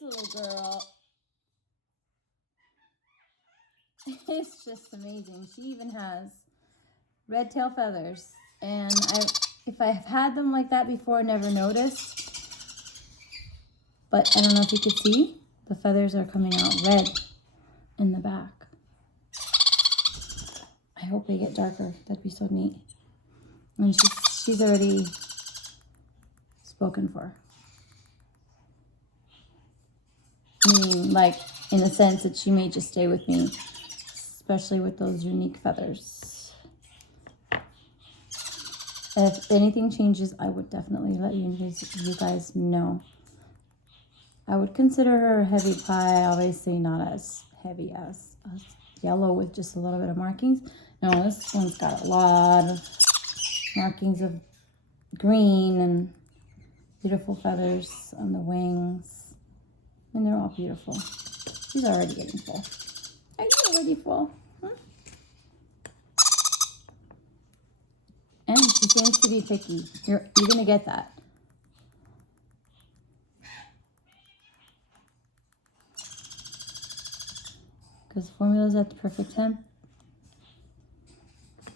little girl. It's just amazing. She even has red tail feathers. And if I've had them like that before, I never noticed. But I don't know if you could see, the feathers are coming out red in the back. I hope they get darker. That'd be so neat. And she's already spoken for. Meaning, like, in the sense that she may just stay with me, especially with those unique feathers. If anything changes, I would definitely let you guys know. I would consider her a heavy pie, obviously not as heavy as yellow with just a little bit of markings. No, this one's got a lot of markings of green and beautiful feathers on the wings. And they're all beautiful. She's already getting full. Are you already full? Huh? And she seems to be picky. You're gonna get that. Because formula's at the perfect temp.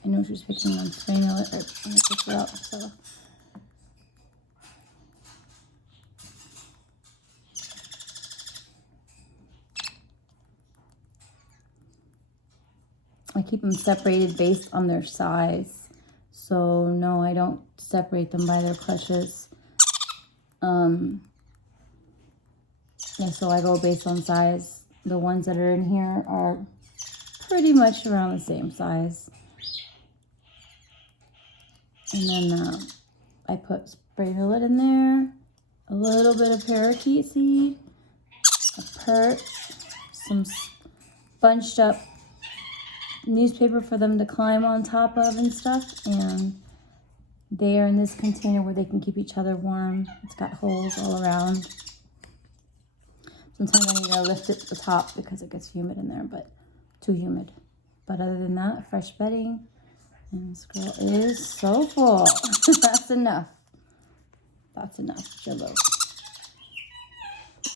I know she's picking on formula or trying to pick her up, so. I keep them separated based on their size. So no, I don't separate them by their clutches. Yeah, so I go based on size. The ones that are in here are pretty much around the same size. And then I put spray millet in there, a little bit of parakeet seed, a perch, some bunched up newspaper for them to climb on top of and stuff. And they are in this container where they can keep each other warm. It's got holes all around. Sometimes I need to lift it to the top because it gets humid in there, but too humid. But other than that, fresh bedding. And this girl is so full. That's enough. That's enough, Jello.